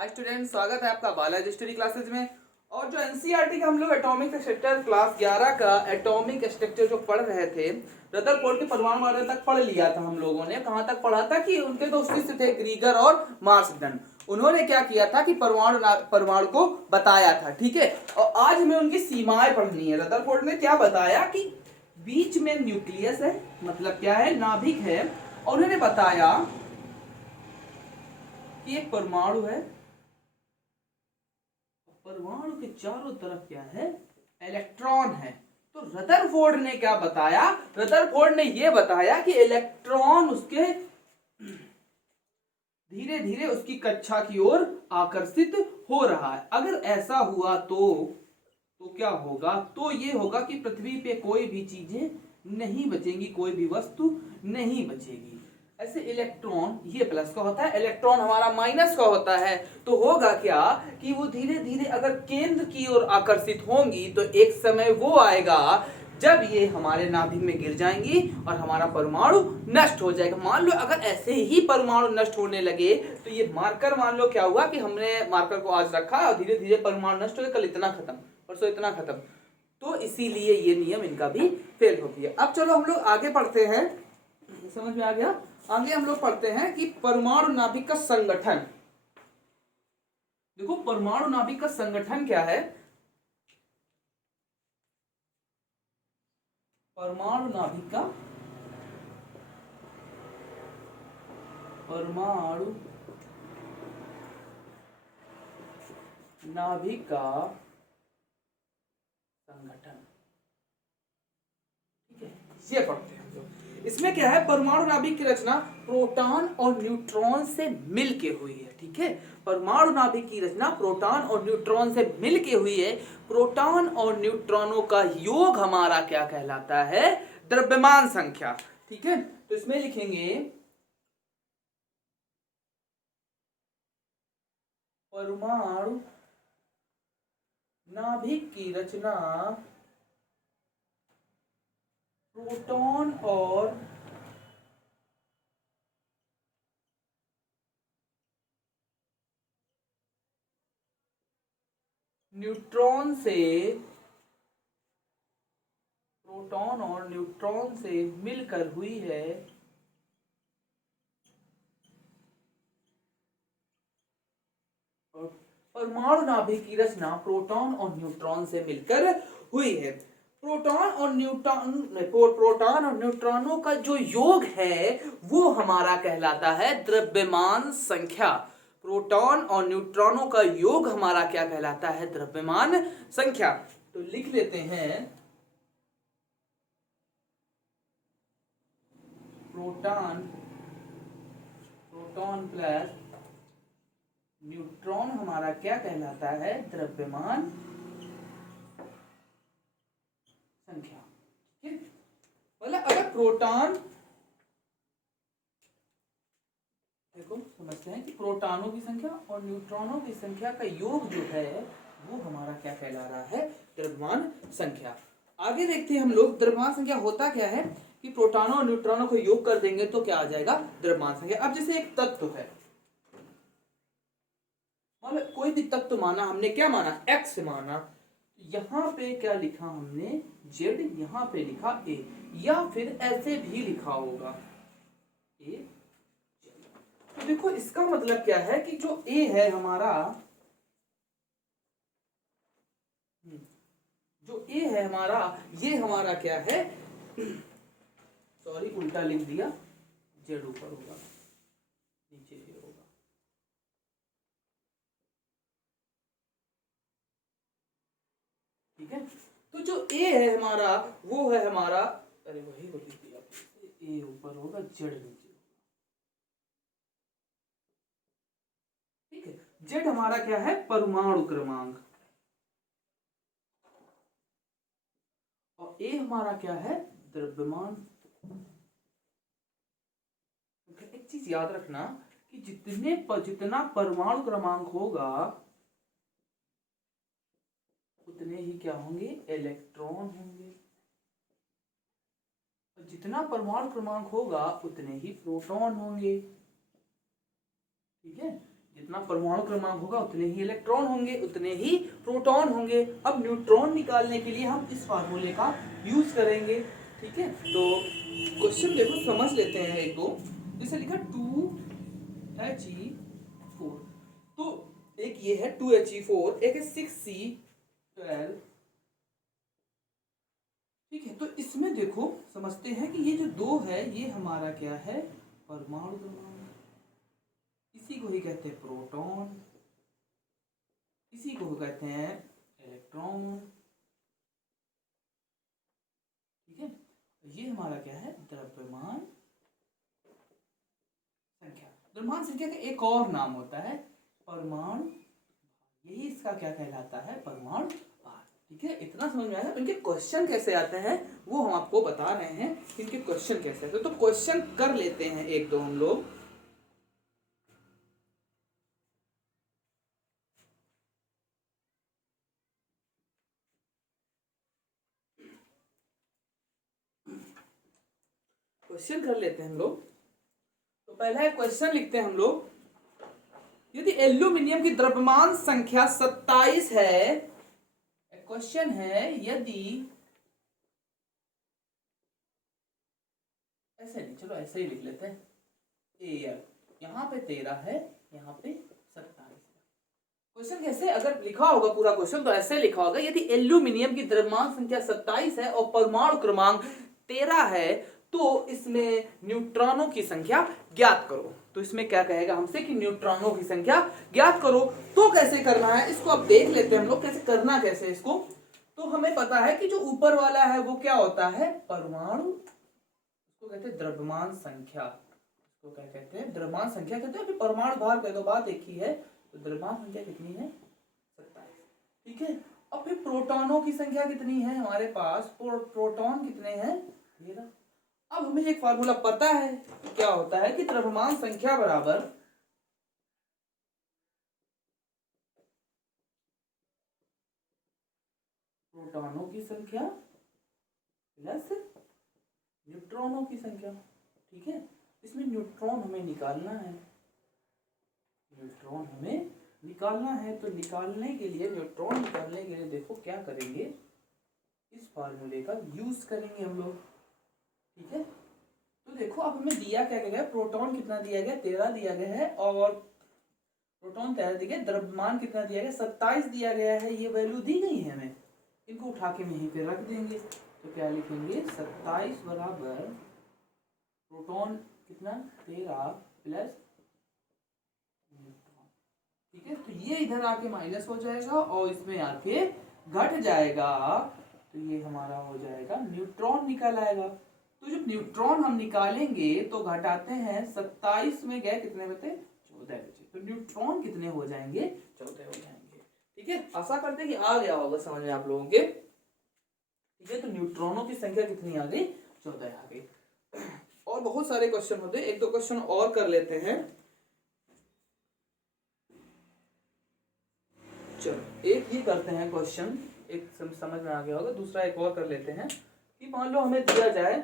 Hi student, स्वागत है आपका बालाजी स्टडी क्लासेज में। और जो एनसीईआरटी का हम लोग एटॉमिक स्ट्रक्चर क्लास 11 का एटॉमिक स्ट्रक्चर जो पढ़ रहे थे, रदरफोर्ड के परमाणु मॉडल तक पढ़ लिया था हम लोगों ने। कहां तक पढ़ा था कि उनके दो शिष्य थे, ग्रीगर और मार्सडन। उन्होंने क्या किया था कि परमाणु को बताया था, ठीक है। और आज हमें उनकी सीमाएं पढ़नी है। रदरफोर्ड ने क्या बताया कि बीच में न्यूक्लियस है, मतलब क्या है, नाभिक है। और उन्होंने बताया कि एक परमाणु है, परमाणु के चारों तरफ क्या है, इलेक्ट्रॉन है। तो रदरफोर्ड ने क्या बताया, रदरफोर्ड ने यह बताया कि इलेक्ट्रॉन उसके धीरे धीरे उसकी कक्षा की ओर आकर्षित हो रहा है। अगर ऐसा हुआ तो क्या होगा, तो ये होगा कि पृथ्वी पे कोई भी चीजें नहीं बचेंगी, कोई भी वस्तु नहीं बचेगी। ऐसे इलेक्ट्रॉन ये प्लस का होता है, इलेक्ट्रॉन हमारा माइनस का होता है। तो होगा क्या कि वो धीरे धीरे अगर केंद्र की ओर आकर्षित होंगी तो एक समय वो आएगा जब ये हमारे नाभिक में गिर जाएंगी और हमारा परमाणु नष्ट हो जाएगा। मान लो अगर ऐसे ही परमाणु नष्ट होने लगे तो ये मार्कर, मान लो क्या हुआ कि हमने मार्कर को आज रखा और धीरे धीरे परमाणु नष्ट हो गया, कल इतना खत्म, परसों इतना खत्म। तो इसीलिए ये नियम इनका भी फेल हो गया। अब चलो हम लोग आगे पढ़ते हैं, समझ में आ गया। आगे हम लोग पढ़ते हैं कि परमाणु नाभिक का संगठन। देखो परमाणु नाभिक का संगठन क्या है। परमाणु नाभिक का परमाणु नाभिक का संगठन, ठीक है, ये पढ़ते हैं हम लोग। इसमें क्या है, परमाणु नाभिक की रचना प्रोटॉन और न्यूट्रॉन से मिलके हुई है, ठीक है। परमाणु नाभिक की रचना प्रोटॉन और न्यूट्रॉन से मिलके हुई है। प्रोटॉन और न्यूट्रॉनों का योग हमारा क्या कहलाता है, द्रव्यमान संख्या, ठीक है। तो इसमें लिखेंगे परमाणु नाभिक की रचना प्रोटॉन और न्यूट्रॉन से, प्रोटॉन और न्यूट्रॉन से मिलकर हुई है। परमाणु नाभिक की रचना प्रोटॉन और न्यूट्रॉन से मिलकर हुई है। प्रोटॉन और न्यूट्रॉनों का जो योग है वो हमारा कहलाता है द्रव्यमान संख्या। प्रोटॉन और न्यूट्रॉनों का योग हमारा क्या कहलाता है, द्रव्यमान संख्या। तो लिख लेते हैं प्रोटॉन प्लस न्यूट्रॉन हमारा क्या कहलाता है, द्रव्यमान संख्या, ठीक है। मतलब अगर प्रोटॉन, देखो समझते हैं कि प्रोटॉनों की संख्या और न्यूट्रॉनों की संख्या का योग जो है वो हमारा क्या कहला रहा है, द्रव्यमान संख्या। आगे देखते हैं हम लोग द्रव्यमान संख्या होता क्या है कि प्रोटॉनों और न्यूट्रॉनों को योग कर देंगे तो क्या आ जाएगा, द्रव्यमान संख्या। अब जैसे एक तत्व है, मतलब कोई भी तत्व माना हमने, क्या माना, एक्स माना। यहां पे क्या लिखा हमने, जेड, यहां पे लिखा ए, या फिर ऐसे भी लिखा होगा ए। तो देखो इसका मतलब क्या है कि जो ए है हमारा, जो ए है हमारा, ये हमारा क्या है, सॉरी उल्टा लिख दिया, जेड ऊपर होगा, नीचे ए होगा, ठीक है। तो जो ए है हमारा वो है हमारा, अरे वही को लिख दिया, ए ऊपर होगा, जेड नीचे, ठीक है। जेड हमारा क्या है, परमाणु क्रमांक, और ए हमारा क्या है, द्रव्यमान। एक चीज याद रखना कि जितना परमाणु क्रमांक होगा उतने ही क्या होंगे, इलेक्ट्रॉन होंगे। जितना परमाणु क्रमांक होगा उतने ही प्रोटॉन होंगे, ठीक है। जितना परमाणु क्रमांक होगा उतने ही इलेक्ट्रॉन होंगे, उतने ही प्रोटॉन होंगे। अब न्यूट्रॉन निकालने के लिए हम इस फार्मूले का यूज करेंगे। ठीक है, तो क्वेश्चन देखो समझ लेते हैं एक दो। जैसे लिखा 2He4, तो एक ये है 2He4, एक है 6C12। ठीक है, तो इसमें देखो समझते हैं कि ये जो दो है ये हमारा क्या है, परमाणु क्रमांक। इसी को ही कहते हैं प्रोटॉन, इसी को कहते हैं इलेक्ट्रॉन। ठीक है, ये हमारा क्या है, द्रव्यमान संख्या। द्रव्यमान संख्या का एक और नाम होता है परमाणु, यही इसका क्या कहलाता है, परमाणु भार। ठीक है, इतना समझ में आया। इनके क्वेश्चन कैसे आते हैं वो हम आपको बता रहे हैं कि इनके क्वेश्चन कैसे आते हैं। तो क्वेश्चन कर लेते हैं एक दो हम लोग। क्वेश्चन कर लेते हैं हम लोग। तो पहला एक क्वेश्चन लिखते हैं हम लोग। यदि एल्यूमिनियम की द्रव्यमान संख्या 27 है, क्वेश्चन है यदि, ऐसे नहीं, चलो ऐसे ही लिख लेते हैं, एयर यहाँ पे 13 है, यहाँ पे 27। क्वेश्चन कैसे अगर लिखा होगा पूरा क्वेश्चन तो ऐसे लिखा होगा, यदि एल्यूमिनियम की द्रव्यमान संख्या 27 है और परमाणु क्रमांक 13 है तो इसमें न्यूट्रॉनों की संख्या ज्ञात करो। तो इसमें क्या कहेगा हमसे कि न्यूट्रॉनों की संख्या ज्ञात करो। तो कैसे करना है इसको अब देख लेते हैं हम लोग, कैसे करना कैसे इसको। तो हमें पता है कि जो ऊपर वाला है वो क्या होता है, परमाणु, उसको कहते हैं द्रव्यमान संख्या। इसको क्या कहते हैं, द्रव्यमान संख्या कहते हैं। परमाणु भार कह दो, बात एक ही है। तो द्रव्यमान संख्या कितनी है, 27। ठीक है, अब फिर प्रोटॉनों की संख्या कितनी है हमारे पास, प्रोटॉन कितने हैं, 13। अब हमें एक फार्मूला पता है, क्या होता है कि द्रव्यमान संख्या बराबर प्रोटॉनों की संख्या प्लस न्यूट्रॉनों की संख्या। ठीक है, इसमें न्यूट्रॉन हमें निकालना है, न्यूट्रॉन हमें निकालना है। तो निकालने के लिए, न्यूट्रॉन निकालने के लिए देखो क्या करेंगे, इस फार्मूले का यूज करेंगे हम लोग। ठीक है, तो देखो अब हमें दिया क्या गया, प्रोटॉन कितना दिया गया, 13 दिया गया है, और प्रोटॉन 13 दिया गया, द्रव्यमान कितना दिया गया, 27 दिया गया है। ये वैल्यू दी गई है हमें, इनको उठा के यहीं पे रख देंगे। तो क्या लिखेंगे, 27 बराबर प्रोटॉन कितना, 13 प्लस न्यूट्रॉन। ठीक है, तो ये इधर आके माइनस हो जाएगा और इसमें आके घट जाएगा। तो ये हमारा हो जाएगा, न्यूट्रॉन निकल आएगा। तो जब न्यूट्रॉन हम निकालेंगे तो घटाते हैं, 27 में गए कितने बचे, 14 बचे। तो न्यूट्रॉन कितने हो जाएंगे, 14 हो जाएंगे। ठीक है, आशा करते हैं कि आ गया होगा समझ में आप लोगों के। ठीक है, तो न्यूट्रॉनों की संख्या कितनी आ गई, 14 आ गई। और बहुत सारे क्वेश्चन होते हैं, एक दो क्वेश्चन और कर लेते हैं। चलो एक ये करते हैं क्वेश्चन, एक समझ में आ गया होगा। दूसरा एक और कर लेते हैं कि मान लो हमें दिया जाए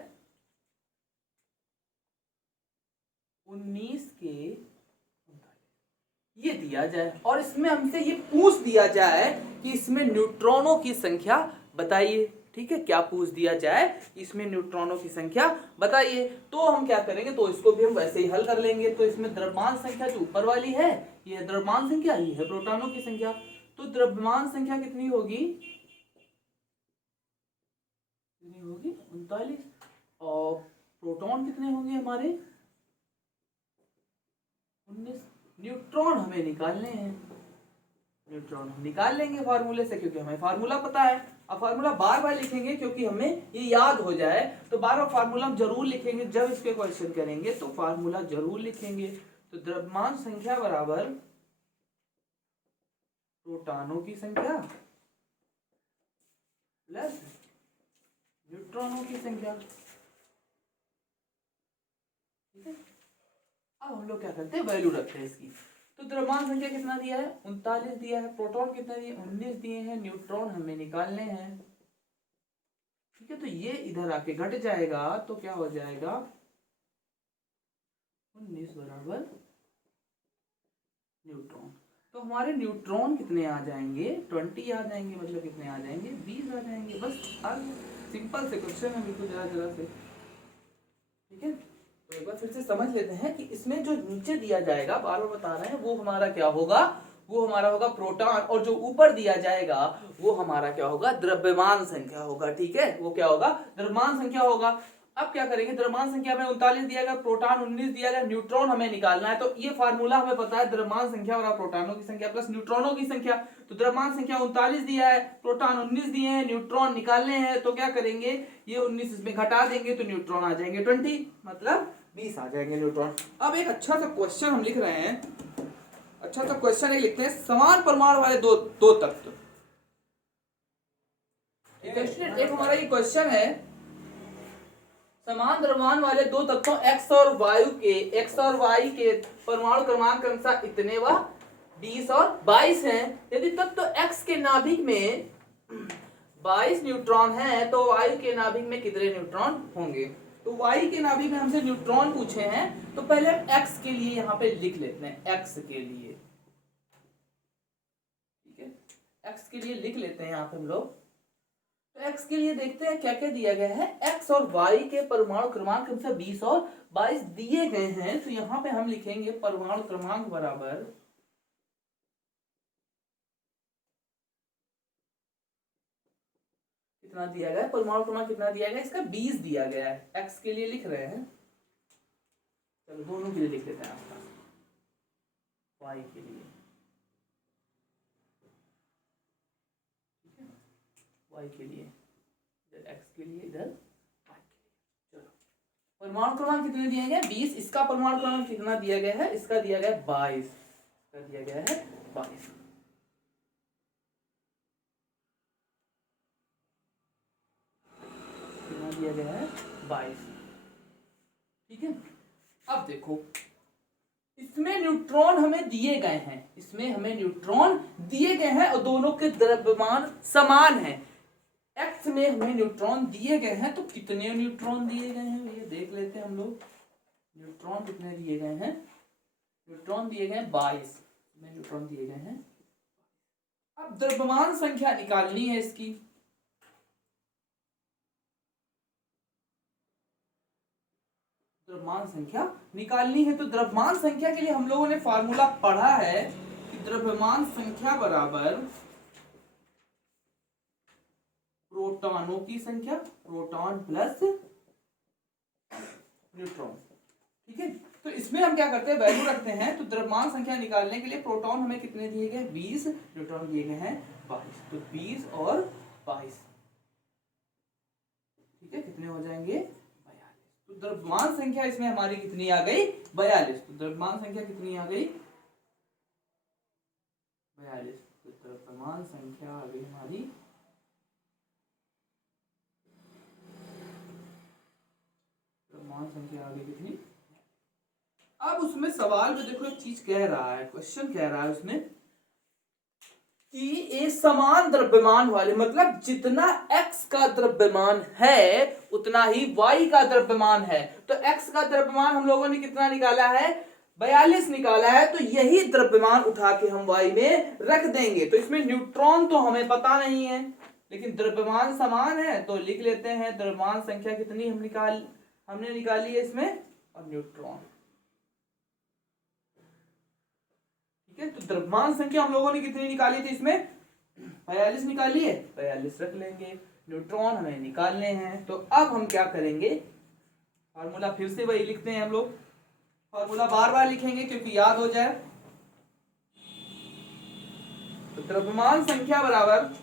19 के ये दिया जाए और इसमें हमसे ये पूछ दिया जाए कि इसमें न्यूट्रॉनों की संख्या बताइए। ठीक है, क्या पूछ दिया जाए, इसमें न्यूट्रॉनों की संख्या बताइए। तो हम क्या करेंगे, तो इसको भी हम वैसे ही हल कर लेंगे। तो इसमें द्रव्यमान संख्या जो ऊपर वाली है ये द्रव्यमान संख्या, ये है प्रोटॉनों की संख्या। तो द्रव्यमान संख्या कितनी होगी, 39, और प्रोटॉन कितने होंगे हमारे, 19। न्यूट्रॉन हमें निकालने हैं, न्यूट्रॉन हम निकाल लेंगे फार्मूले से, क्योंकि हमें फार्मूला पता है। अब फार्मूला बार बार लिखेंगे क्योंकि हमें ये याद हो जाए। तो बार बार फार्मूला हम जरूर लिखेंगे, जब इसके क्वेश्चन करेंगे तो फार्मूला जरूर लिखेंगे। तो द्रव्यमान संख्या बराबर प्रोटॉनों की संख्या प्लस न्यूट्रॉनों की संख्या। ठीक है, अब हम लोग क्या करते हैं, वैल्यू रखते हैं इसकी। तो द्रव्यमान संख्या कितना दिया है, 39 दिया है। प्रोटॉन कितना दिए, 19 दिए हैं। न्यूट्रॉन हमें निकालने हैं। ठीक है, तो ये इधर आके घट जाएगा। तो क्या हो जाएगा, 19 बराबर न्यूट्रॉन। तो हमारे न्यूट्रॉन कितने आ जाएंगे, 20 आ जाएंगे, मतलब कितने आ जाएंगे, 20 आ जाएंगे। बस सिंपल से क्वेश्चन है, बिल्कुल जरा जरा से। ठीक है, तो एक बार फिर से समझ लेते हैं कि इसमें जो नीचे दिया जाएगा, बार बार बता रहे हैं, वो हमारा क्या होगा, वो हमारा होगा प्रोटॉन, और जो ऊपर दिया जाएगा वो हमारा क्या होगा, द्रव्यमान संख्या होगा। ठीक है, वो क्या होगा, द्रव्यमान संख्या होगा। अब क्या करेंगे, द्रव्यमान संख्या में 39 दिया गया, प्रोटॉन 19 दिया गया, न्यूट्रॉन हमें निकालना है। तो ये फार्मूला हमें पता है, द्रव्यमान संख्या और प्रोटॉनों की संख्या प्लस न्यूट्रॉनों की संख्या। तो द्रव्यमान संख्या 39 दिया है, प्रोटॉन 19 दिए हैं, न्यूट्रॉन निकालने हैं। तो क्या करेंगे, ये 19 इसमें घटा देंगे तो न्यूट्रॉन आ जाएंगे 20, मतलब 20 आ जाएंगे न्यूट्रॉन। अब एक अच्छा सा क्वेश्चन हम लिख रहे हैं, अच्छा सा क्वेश्चन एक लिखते हैं, समान परमाणु वाले दो तत्व। एक हमारा ये क्वेश्चन है, समान द्रव्यमान वाले दो तत्वों x और y के परमाणु क्रमांक अनुसार इतने व 20 और 22 हैं। यदि तत्व x के नाभिक में 22 न्यूट्रॉन है तो y के नाभिक में कितने न्यूट्रॉन होंगे। तो y के नाभिक में हमसे न्यूट्रॉन पूछे हैं, तो पहले x के लिए यहाँ पे लिख लेते हैं, x के लिए, ठीक है, x के लिए लिख लेते हैं यहाँ पे हम लोग। तो x के लिए देखते हैं क्या क्या दिया गया है, x और y के परमाणु क्रमांक हमसे 20 और 22 दिए गए हैं। तो यहाँ पे हम लिखेंगे परमाणु क्रमांक बराबर कितना दिया गया है, परमाणु क्रमांक कितना दिया गया है, इसका 20 दिया गया है। x के लिए लिख रहे हैं, चलो दोनों के लिए लिख लेते हैं आपका, y के लिए, y के लिए, इधर x के लिए, इधर y के लिए। चलो परमाणु क्रमांक कितने दिए गए, 20। इसका परमाणु क्रमांक कितना दिया गया है, इसका दिया गया है 22, इसका दिया गया है 22। कितना दिया गया है, 22। ठीक है, अब देखो इसमें न्यूट्रॉन हमें दिए गए हैं, इसमें हमें न्यूट्रॉन दिए गए हैं और दोनों के द्रव्यमान समान है। एक्स में हमें न्यूट्रॉन दिए गए हैं, तो कितने न्यूट्रॉन दिए गए हैं ये देख लेते हैं हम लोग। न्यूट्रॉन कितने दिए गए हैं, न्यूट्रॉन दिए गए हैं 22 में, न्यूट्रॉन दिए गए हैं। अब द्रव्यमान संख्या निकालनी है इसकी, द्रव्यमान संख्या निकालनी है। तो द्रव्यमान संख्या के लिए हम लोगों ने फार्मूला पढ़ा है कि द्रव्यमान संख्या बराबर प्रोटॉनों की संख्या, प्रोटॉन प्लस न्यूट्रॉन। ठीक है, तो इसमें हम क्या करते हैं, वैल्यू रखते हैं। तो द्रव्यमान संख्या निकालने के लिए प्रोटॉन हमें कितने दिए गए, 20, न्यूट्रॉन दिए गए हैं 22। तो 20 और 22, ठीक है, कितने हो जाएंगे, 42। तो द्रव्यमान संख्या इसमें हमारी कितनी आ गई, 42। तो द्रव्यमान संख्या कितनी आ गई, 42। तो द्रव्यमान संख्या आ गई हमारी, द्रव्यमान संख्या आ गई कितनी। अब उसमें सवाल में देखो एक चीज कह रहा है, क्वेश्चन कह रहा है उसमें कि एक समान द्रव्यमान वाले, मतलब जितना x का द्रव्यमान है उतना ही y का द्रव्यमान है। तो x का द्रव्यमान हम लोगों ने कितना निकाला है, 42 निकाला है। तो यही द्रव्यमान उठा के हम y में रख देंगे। तो इसमें न्यूट्रॉन तो हमें पता नहीं है, लेकिन द्रव्यमान समान है, तो लिख लेते हैं द्रव्यमान संख्या कितनी हमने निकाली है इसमें, और न्यूट्रॉन। ठीक है, तो द्रव्यमान संख्या हम लोगों ने कितनी निकाली थी इसमें, 42 निकाली है, 42 रख लेंगे। न्यूट्रॉन हमें निकालने हैं, तो अब हम क्या करेंगे, फार्मूला फिर से वही लिखते हैं हम लोग। फार्मूला बार बार लिखेंगे क्योंकि याद हो जाए। तो द्रव्यमान संख्या बराबर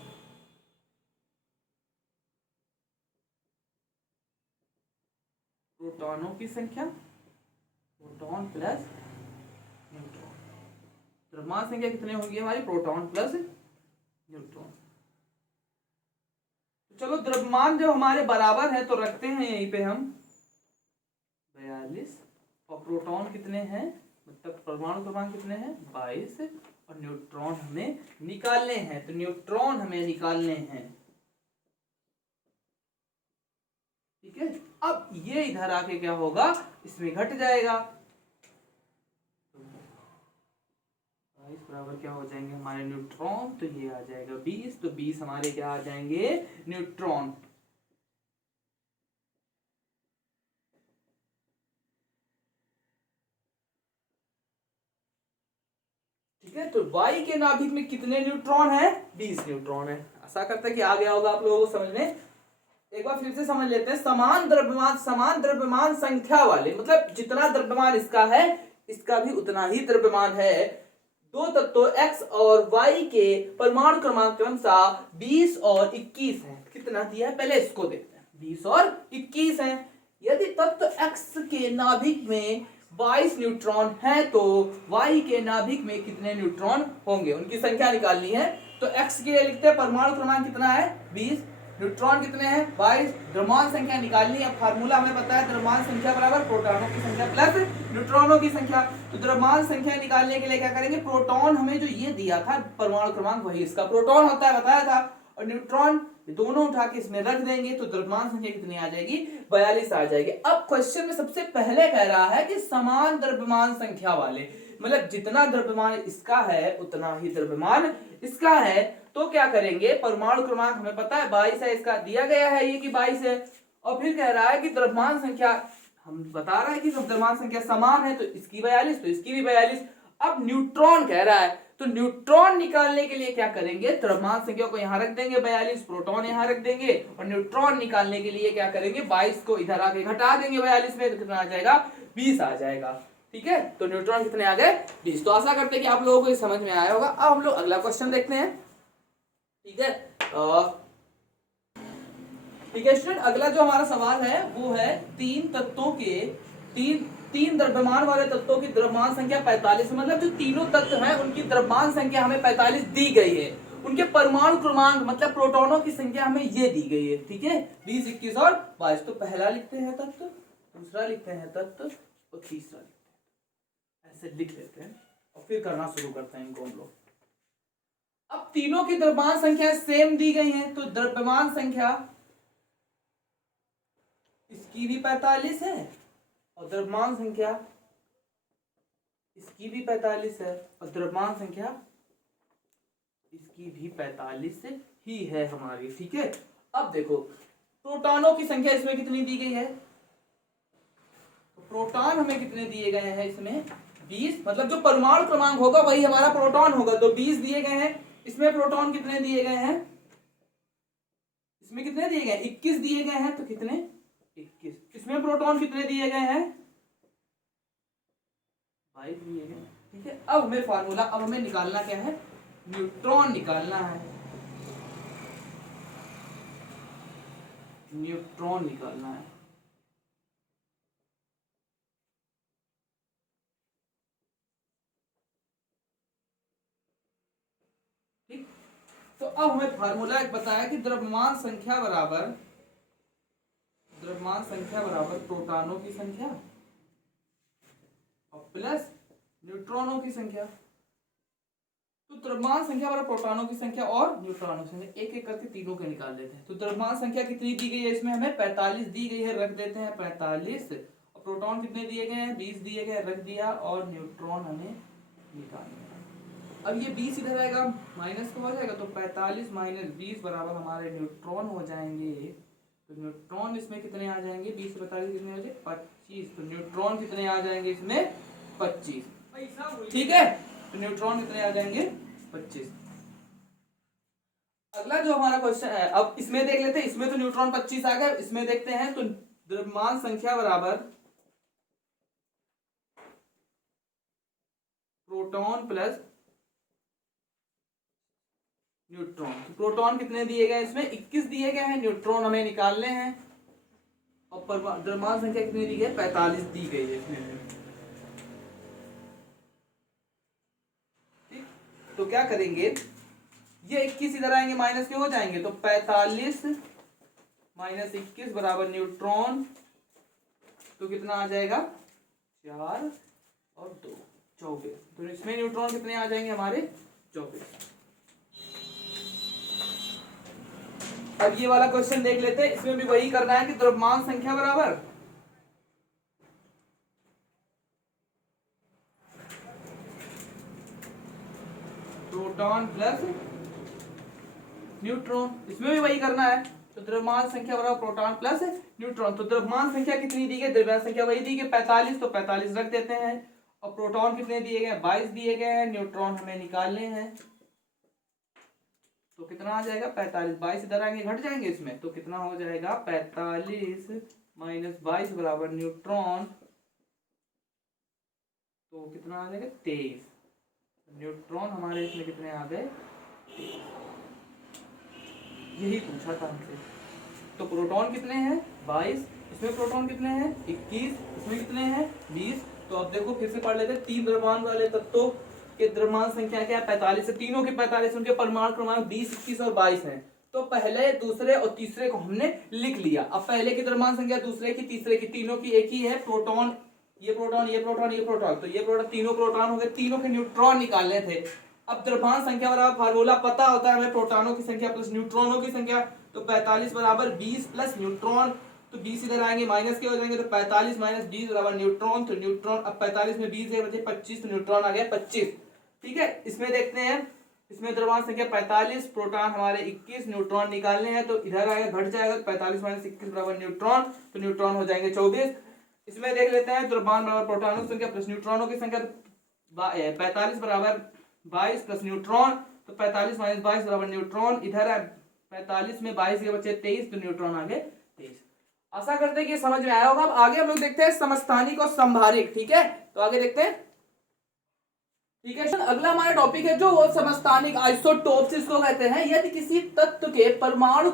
प्रोटॉनों की संख्या, प्रोटॉन प्लस न्यूट्रॉन। द्रव्यमान संख्या कितने होगी हमारी, प्रोटॉन प्लस न्यूट्रॉन। तो चलो द्रव्यमान जब हमारे बराबर है तो रखते हैं यहीं पे हम 42, और प्रोटॉन कितने हैं, मतलब परमाणु क्रमांक कितने हैं, 22, और न्यूट्रॉन हमें निकालने हैं। तो न्यूट्रॉन हमें निकालने हैं, ठीक है। अब ये इधर आके क्या होगा, इसमें घट जाएगा, 22 बराबर क्या हो जाएंगे हमारे न्यूट्रॉन, तो ये आ जाएगा 20, तो 20 हमारे क्या आ जाएंगे न्यूट्रॉन। ठीक है, तो वाई के नाभिक में कितने न्यूट्रॉन है? 20 न्यूट्रॉन है। आशा करते हैं कि आ गया होगा आप लोगों को समझ में। एक बार फिर से समझ लेते हैं। समान द्रव्यमान संख्या वाले, मतलब जितना द्रव्यमान इसका है इसका भी उतना ही द्रव्यमान है, दो तत्वों x और y के परमाणु क्रमांक क्रमशः 20 और 21 है। कितना दिया है पहले इसको देखते हैं। 20 और 21 है। यदि तत्व x के नाभिक में 22 न्यूट्रॉन है तो y के नाभिक में कितने न्यूट्रॉन होंगे, उनकी संख्या निकालनी है। तो x के लिए लिखते हैं परमाणु क्रमांक कितना है 20, न्यूट्रॉन कितने हैं 22, द्रव्यमान संख्या निकालनी है। फार्मूला हमें पता है, द्रव्यमान संख्या बराबर प्रोटॉनों की संख्या प्लस न्यूट्रॉनों की संख्या। तो द्रव्यमान संख्या निकालने के लिए क्या करेंगे, प्रोटॉन हमें जो ये दिया था परमाणु क्रमांक वही इसका प्रोटॉन होता है, बताया था, और न्यूट्रॉन दोनों उठा के इसमें रख देंगे तो द्रव्यमान संख्या कितनी आ जाएगी 42 आ जाएगी। अब क्वेश्चन में सबसे पहले कह रहा है कि समान द्रव्यमान संख्या वाले, मतलब जितना द्रव्यमान इसका है उतना ही द्रव्यमान इसका है। तो क्या करेंगे, परमाणु क्रमांक हमें पता है 22 है, इसका दिया गया है ये कि 22 है, और फिर कह रहा है कि द्रव्यमान संख्या, हम बता रहा है कि द्रव्यमान संख्या समान है, तो इसकी 42 तो इसकी भी 42। अब न्यूट्रॉन कह रहा है, तो न्यूट्रॉन निकालने के लिए क्या करेंगे, द्रव्यमान संख्या को यहां रख देंगे 42, प्रोटॉन यहां रख देंगे, और न्यूट्रॉन निकालने के लिए क्या करेंगे 22 को इधर आके घटा देंगे 42 में, तो कितना आ जाएगा 20 आ जाएगा। ठीक है, तो न्यूट्रॉन कितने आ गए 20। तो आशा करते हैं कि आप लोगों को ये समझ में आया होगा। अब हम लोग अगला क्वेश्चन देखते हैं। ठीक है, ठीक है स्टूडेंट, अगला जो हमारा सवाल है वो है तीन तत्वों के तीन द्रव्यमान वाले तत्वों की द्रव्यमान संख्या 45, मतलब जो तीनों तत्व हैं उनकी द्रव्यमान संख्या हमें 45 दी गई है, उनके परमाणु क्रमांक मतलब प्रोटॉनों की संख्या हमें ये दी गई है। ठीक है, 20, 21 और 22। तो पहला लिखते हैं तत्व, दूसरा लिखते हैं तत्व, और तीसरा लिखते हैं, ऐसे लिख लेते हैं और फिर करना शुरू करते हैं इनको हम लोग। अब तीनों की द्रव्यमान संख्या सेम दी गई है, तो द्रव्यमान संख्या इसकी भी 45 है और द्रव्यमान संख्या इसकी भी 45 है, और द्रव्यमान संख्या इसकी भी 45 ही है हमारी। ठीक है, अब देखो प्रोटॉनों की संख्या इसमें कितनी दी गई है, तो प्रोटॉन हमें कितने दिए गए हैं इसमें 20, मतलब जो परमाणु क्रमांक होगा वही हमारा प्रोटॉन होगा, तो 20 दिए गए हैं। इसमें प्रोटॉन कितने दिए गए हैं, इसमें कितने दिए गए 21 दिए गए हैं, तो कितने 21। इसमें प्रोटॉन कितने दिए गए हैं 22 दिए गए। ठीक है, अब हमें फार्मूला, अब हमें निकालना क्या है, न्यूट्रॉन निकालना है, न्यूट्रॉन निकालना है। ठीक, तो अब हमें फार्मूला एक बताया कि द्रव्यमान संख्या बराबर प्रोटॉनों की संख्या और प्लस न्यूट्रॉनों की संख्या। तो द्रव्यमान संख्या बराबर प्रोटॉनों की संख्या और न्यूट्रॉनों की संख्या, एक एक करके तीनों के निकाल लेते हैं। तो द्रव्यमान संख्या कितनी दी गई है, इसमें हमें 45 दी गई है, रख देते हैं 45, और प्रोटॉन कितने दिए गए हैं 20 दिए गए, रख दिया, और न्यूट्रॉन हमें निकालना है। अब ये 20 इधर आएगा माइनस को हो जाएगा, तो 45 माइनस 20 बराबर हमारे न्यूट्रॉन हो जाएंगे। तो न्यूट्रॉन इसमें कितने आ जाएंगे 20 45 कितने हो जाए 25, तो न्यूट्रॉन कितने आ जाएंगे इसमें 25। ठीक है, तो न्यूट्रॉन कितने आ जाएंगे 25। अगला जो हमारा क्वेश्चन है, अब इसमें देख लेते हैं, इसमें तो न्यूट्रॉन 25 आ गए, इसमें देखते हैं। तो द्रव्यमान संख्या बराबर प्रोटॉन प्लस न्यूट्रॉन। तो प्रोटॉन कितने दिए गए इसमें 21 दिए गए हैं, न्यूट्रॉन हमें निकालने हैं, और द्रव्यमान संख्या कितनी दी गई 45 दी गई है इसमें। ठीक, तो क्या करेंगे, ये 21 इधर आएंगे माइनस के हो जाएंगे, तो 45 माइनस 21 बराबर न्यूट्रॉन, तो कितना आ जाएगा 4 और 2 24। तो इसमें न्यूट्रॉन कितने आ जाएंगे हमारे 24। अब ये वाला क्वेश्चन देख लेते हैं, इसमें भी वही करना है कि द्रव्यमान संख्या बराबर प्रोटॉन प्लस न्यूट्रॉन, इसमें भी वही करना है। तो द्रव्यमान संख्या बराबर प्रोटॉन प्लस न्यूट्रॉन। तो द्रव्यमान संख्या कितनी दी गई, द्रव्यमान संख्या वही दी गई 45, तो 45 रख देते हैं। और प्रोटॉन कितने दिए गए, 22 दिए गए हैं। न्यूट्रॉन हमें निकालने हैं, तो कितना आ जाएगा 45, 22 इधर आएंगे घट जाएंगे इसमें, तो कितना हो जाएगा 45 माइनस 22 बराबर न्यूट्रॉन, तो कितना आ जाएगा 23। न्यूट्रॉन हमारे इसमें कितने आ गए, यही पूछा था हमसे। तो प्रोटॉन कितने हैं 22, इसमें प्रोटॉन कितने हैं 21, इसमें कितने हैं 20। तो अब देखो फिर से पढ़ लेते हैं, तीन द्रव्यमान वाले तत्वों के द्रव्यमान संख्या क्या है 45 है, तीनों के 45, उनके परमाणु क्रमांक 20, 21 और 22 हैं। तो पहले, दूसरे और तीसरे को हमने लिख लिया। अब पहले की द्रव्यमान संख्या, दूसरे की, तीसरे की, तीनों की एक ही है। प्रोटॉन, ये प्रोटॉन, ये प्रोटॉन, ये प्रोटॉन, तो ये प्रोटॉन, तीनों प्रोटॉन हो गए, तीनों के न्यूट्रॉन निकालने थे। अब द्रव्यमान संख्या बराबर फार्मूला पता होता है हमें, प्रोटॉनों की संख्या प्लस न्यूट्रॉनों की संख्या। तो 45 बराबर 20 प्लस न्यूट्रॉन, तो 20 इधर आएंगे माइनस के हो जाएंगे, तो 45 माइनस 20 बराबर न्यूट्रॉन। तो न्यूट्रॉन, अब 45 में 20 है बचे 25, तो न्यूट्रॉन आ गया 25। ठीक है, इसमें देखते हैं, इसमें द्रव्यमान संख्या 45, प्रोटॉन हमारे 21, न्यूट्रॉन निकालने हैं, तो इधर आएगा घट जाएगा, 45 माइनस 21 बराबर न्यूट्रॉन, तो न्यूट्रॉन हो जाएंगे 24। इसमें देख लेते हैं, द्रव्यमान बराबर प्रोटॉनों की संख्या प्लस न्यूट्रॉनों की संख्या, 45 बराबर 22 प्लस न्यूट्रॉन, तो 45 माइनस 22 बराबर न्यूट्रॉन, इधर है 45 में 22 के बचे 23, तो न्यूट्रॉन आ गए 23। आशा करते हैं कि समझ में आया होगा। अब आगे हम लोग देखते हैं समस्थानिक और संभारिक। ठीक है, तो आगे देखते हैं। ठीक है, अगला हमारा टॉपिक है जो वो समस्थानिक, आइसोटोप्स इसको कहते हैं। यदि किसी तत्व के परमाणुओं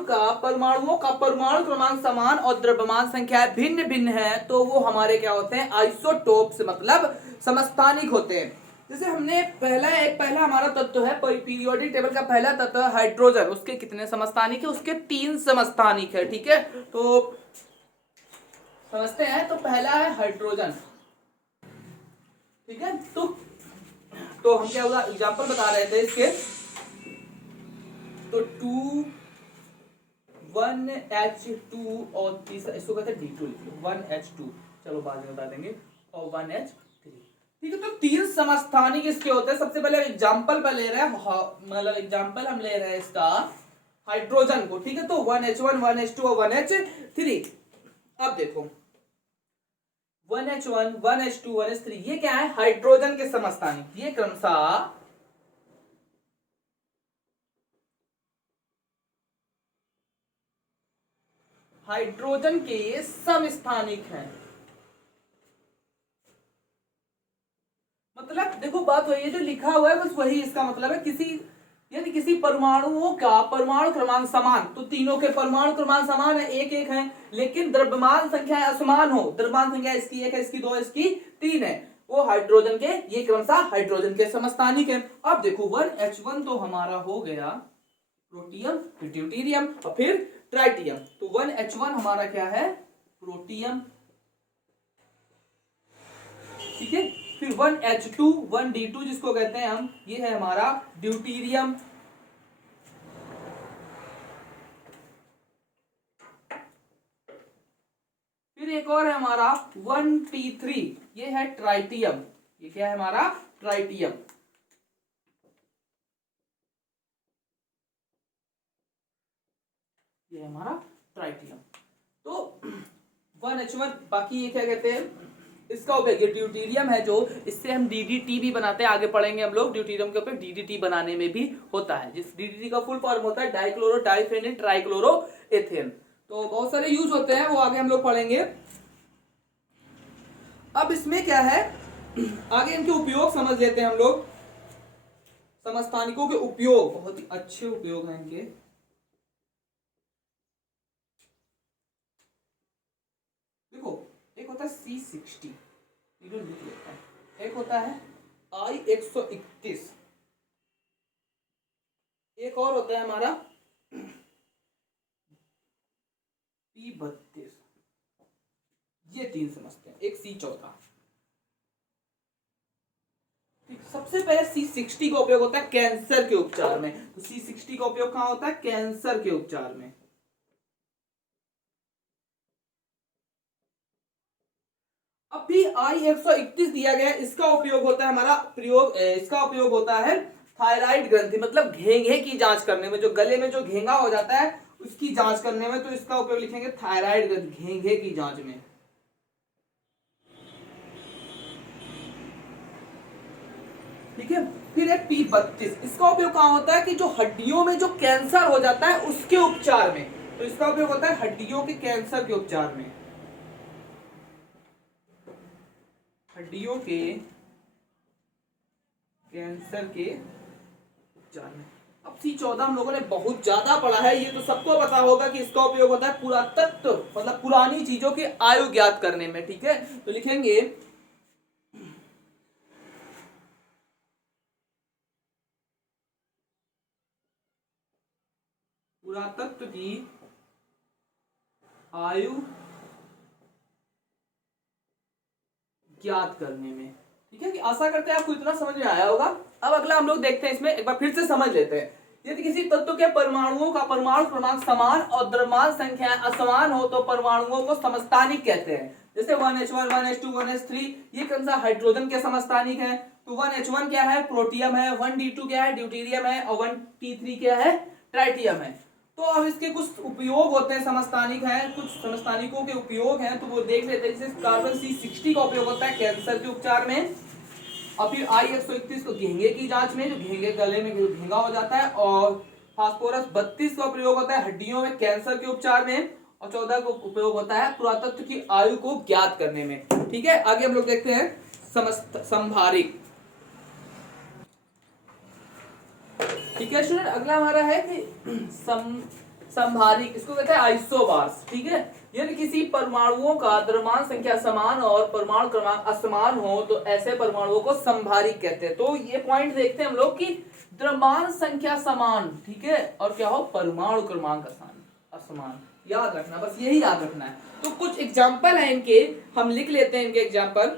का परमाणु क्रमांक समान और द्रव्यमान संख्या भिन्न भिन्न है, तो वो हमारे क्या होते हैं, आइसोटोप्स, मतलब समस्थानिक होते हैं। जैसे हमने पहला हमारा तत्व है, पीरियोडिक टेबल का पहला तत्व हाइड्रोजन, उसके कितने समस्थानिक है, उसके 3 समस्थानिक है। ठीक है, तो समझते हैं। तो पहला है हाइड्रोजन। ठीक है, तो हम क्या होगा एग्जांपल बता रहे थे इसके, तो 2 1H2 और तीसरा इसको कहते हैं D2, लिख लो 1H2, चलो बाद में बता देंगे, और 1H3। ठीक है, तो 3 समस्थानिक इसके होते हैं। सबसे पहले एग्जांपल पर ले रहे हैं, मतलब एग्जांपल हम ले रहे हैं इसका हाइड्रोजन को। ठीक है, तो 1H1 1H2 और 1H3। अब देखो 1H1 1H2 1H3 ये क्या है, हाइड्रोजन के समस्थानिक। ये क्रमशः हाइड्रोजन के समस्थानिक हैं। मतलब देखो बात वही है, जो लिखा हुआ है बस वही इसका मतलब है। यदि किसी परमाणुओं का परमाणु क्रमांक समान, तो तीनों के परमाणु क्रमांक समान है, एक एक है, लेकिन द्रव्यमान संख्या असमान हो, द्रव्यमान संख्या इसकी 1 है, इसकी 2 है, इसकी 3 है, वो हाइड्रोजन के, ये क्रमशः हाइड्रोजन के समस्थानिक है। अब देखो 1H1 तो हमारा हो गया प्रोटियम, फिर ड्यूटेरियम और फिर ट्राइटियम। तो 1H1 हमारा क्या है, प्रोटियम। ठीक है, फिर 1H2 1D2 जिसको कहते हैं हम, ये है हमारा ड्यूटेरियम। फिर एक और है हमारा 1T3, ये है ट्राइटियम। ये क्या है हमारा, ट्राइटियम। ये है हमारा ट्राइटियम। तो 1H1, बाकी ये क्या कहते हैं, इसका उपयोग ड्यूटेरियम है, जो इससे हम DDT भी बनाते हैं, आगे पढ़ेंगे हम लोग ड्यूटेरियम के ऊपर। DDT बनाने में भी होता है, जिस DDT का फुल फॉर्म होता है डाइक्लोरो डाइफेनिल ट्राइक्लोरो एथेन। तो बहुत सारे यूज होते हैं, वो आगे हम लोग पढ़ेंगे। अब इसमें क्या है, आगे इनके उपयोग समझ लेते हैं हम लोग। समस्थानिकों के उपयोग बहुत ही अच्छे उपयोग हैं इनके। देखो एक होता है C60, एक होता है I131, एक और होता है हमारा P32। ये 3 समझते हैं, एक C14। सबसे पहले C60 का उपयोग होता है कैंसर के उपचार में। तो C60 का उपयोग कहां होता है, कैंसर के उपचार में। अभी I131 दिया गया है, इसका उपयोग होता है हमारा इसका उपयोग होता है थायराइड ग्रंथि मतलब घेंघे की जांच करने में, जो गले में जो घेंघा हो जाता है उसकी जांच करने में, तो इसका उपयोग लिखेंगे थायराइड ग्रंथि, घेंघे की जांच में। ठीक है। फिर है P32, इसका उपयोग कहां होता है कि जो हड्डियों में जो कैंसर हो जाता है उसके उपचार में, तो इसका उपयोग होता है हड्डियों के कैंसर के उपचार में, हड्डियों के कैंसर के उपचार में। अब C14 हम लोगों ने बहुत ज्यादा पढ़ा है, ये तो सबको पता होगा कि इसका उपयोग होता है पुरातत्व मतलब पुरानी चीजों की आयु ज्ञात करने में। ठीक है, तो लिखेंगे पुरातत्व की आयु ज्ञात करने में। ठीक है, कि आशा करते हैं आपको इतना समझ में आया होगा। अब अगला हम लोग देखते हैं, इसमें एक बार फिर से समझ लेते हैं। यदि किसी तत्व के परमाणुओं का परमाणु क्रमांक समान और द्रव्यमान संख्या असमान हो तो परमाणुओं को समस्थानिक कहते हैं। जैसे 1h1, 1h2, 1h3, ये कौन सा हाइड्रोजन के समस्थानिक है, तो 1h1 क्या है, प्रोटियम है, 1d2 क्या है, ड्यूटेरियम है, और 1t3 क्या है, ट्राइटियम है। तो अब इसके कुछ उपयोग होते हैं, समस्थानिक हैं, कुछ समस्थानिकों के उपयोग हैं, तो वो देख लेते हैं। जैसे कार्बन C60 का उपयोग होता है कैंसर के उपचार में, और फिर I131 को घेंघे की जांच में, जो घेंघे गले में घेंघा हो जाता है, और फास्फोरस 32 का प्रयोग होता है हड्डियों में कैंसर के उपचार में, और 14 को उपयोग होता है पुरातत्व की आयु को ज्ञात करने में। ठीक है, आगे हम लोग देखते हैं संभारिक। ठीक है स्टूडेंट, अगला हमारा है कि संभारिक, इसको कहते हैं आइसोबार्स। ठीक है, यदि किसी परमाणुओं का द्रव्यमान संख्या समान और परमाणु क्रमांक असमान हो तो ऐसे परमाणुओं को संभारिक कहते हैं। तो ये पॉइंट देखते हैं हम लोग कि द्रव्यमान संख्या समान, ठीक है, और क्या हो, परमाणु क्रमांक असमान, याद रखना, बस यही याद रखना है। तो कुछ एग्जाम्पल है इनके, हम लिख लेते हैं इनके एग्जाम्पल।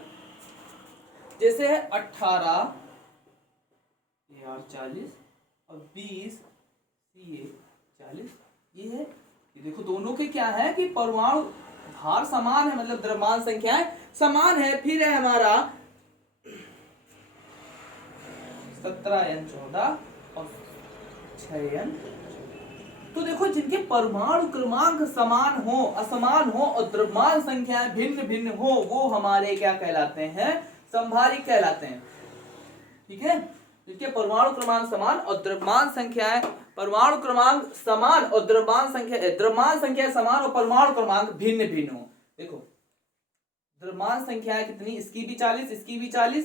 जैसे है 18 40 और 20 40, ये है। ये देखो दोनों के क्या है कि परमाणु भार समान है, मतलब द्रव्यमान संख्याएं समान है। फिर है हमारा 17n14 और 6n। तो देखो जिनके परमाणु क्रमांक समान हो, असमान हो और द्रव्यमान संख्याएं भिन्न भिन्न हो, वो हमारे क्या कहलाते हैं, संभारिक कहलाते हैं। ठीक है, जिनके परमाणु क्रमांक समान और द्रव्यमान संख्याएं, परमाणु क्रमांक समान और द्रव्यमान संख्या समान और परमाणु क्रमांक भिन्न भिन्न हो। देखो द्रव्यमान संख्याएं कितनी, इसकी भी 40, इसकी भी 40।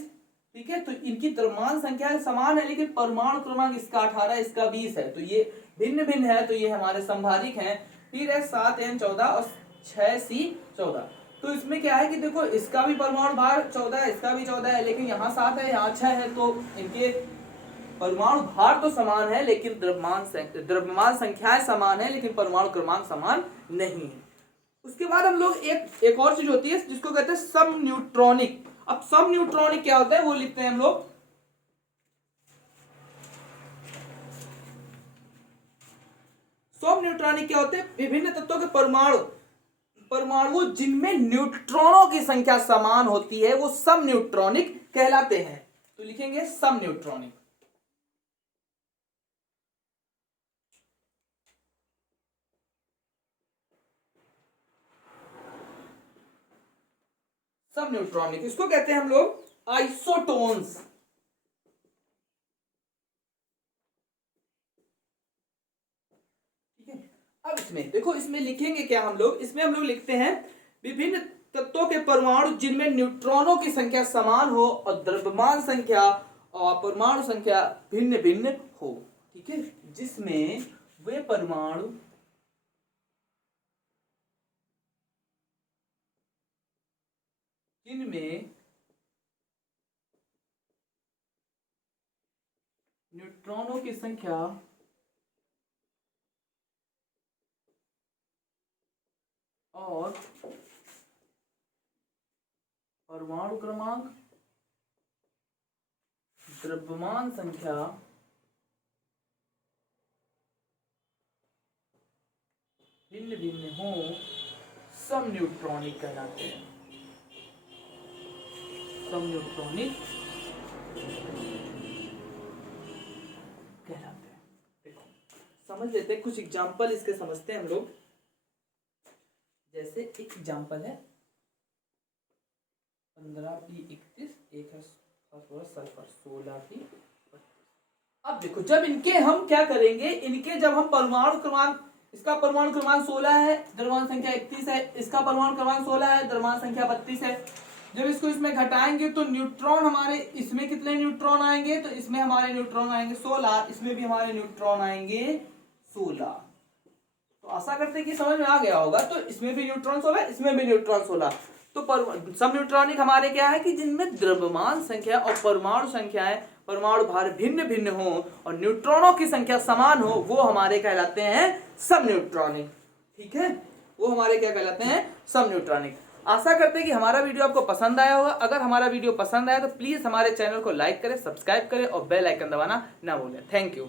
ठीक है, तो इनकी द्रव्यमान संख्या समान है, लेकिन परमाणु क्रमांक इसका 18, इसका 20 है, तो ये भिन्न भिन्न है, तो ये हमारे संभारिक हैं। फिर है 7n14 और 6c14। तो इसमें क्या है कि देखो इसका भी परमाणु भार 14 है, इसका भी 14 है, लेकिन यहाँ 7 है, यहाँ 6 है, तो इनके परमाणु भार तो समान है, लेकिन द्रव्यमान संख्याएं समान है, लेकिन परमाणु क्रमांक समान नहीं है। उसके बाद हम लोग एक और चीज होती है जिसको कहते हैं सम न्यूट्रॉनिक। अब सम न्यूट्रॉनिक क्या होता है वो लिखते हैं हम लोग। सम न्यूट्रॉनिक क्या होते हैं, विभिन्न तत्वों के परमाणु जिनमें न्यूट्रॉनों की संख्या समान होती है वो सम न्यूट्रॉनिक कहलाते हैं। तो लिखेंगे सम न्यूट्रॉनिक। सब न्यूट्रॉनिक, इसको कहते हैं हम लोग आइसोटोन्स। ठीक है, अब इसमें देखो, इसमें लिखेंगे क्या हम लोग, इसमें हम लोग लिखते हैं विभिन्न तत्वों के परमाणु जिनमें न्यूट्रॉनों की संख्या समान हो और द्रव्यमान संख्या और परमाणु संख्या भिन्न भिन्न हो। ठीक है, जिसमें वे परमाणु जिनमें न्यूट्रॉनों की संख्या और परमाणु क्रमांक, द्रव्यमान संख्या भिन्न भिन्न हो, सम न्यूट्रॉनिक कहलाते हैं। सम न्यूट्रॉनिक समझ लेते हैं, कुछ एग्जाम्पल इसके समझते हैं हम लोग। जैसे एक एग्जाम्पल है 15p31, एक है सल्फर 16p32। अब देखो जब इनके हम क्या करेंगे, इनके जब हम परमाणु क्रमांक, इसका परमाणु क्रमांक 16 है, द्रव्यमान संख्या 31 है, इसका परमाणु क्रमांक 16 है, द्रव्यमान संख्या 32 है। जब इसको इसमें घटाएंगे तो न्यूट्रॉन हमारे, इसमें कितने न्यूट्रॉन आएंगे, तो इसमें हमारे न्यूट्रॉन आएंगे 16, इसमें भी हमारे न्यूट्रॉन आएंगे 16। तो आशा करते हैं कि समझ में आ गया होगा। तो इसमें भी न्यूट्रॉन 16, इसमें भी न्यूट्रॉन 16। तो सब न्यूट्रॉनिक हमारे क्या है कि जिनमें द्रव्यमान संख्या और परमाणु संख्याएं, परमाणु भार भिन्न भिन्न हो और न्यूट्रॉनों की संख्या समान हो, वो हमारे कहलाते हैं सब न्यूट्रॉनिक। ठीक है, वो हमारे क्या कहलाते हैं, सब न्यूट्रॉनिक। आशा करते हैं कि हमारा वीडियो आपको पसंद आया होगा। अगर हमारा वीडियो पसंद आया तो प्लीज हमारे चैनल को लाइक करें, सब्सक्राइब करें और बेल आइकन दबाना ना भूलें। Thank you.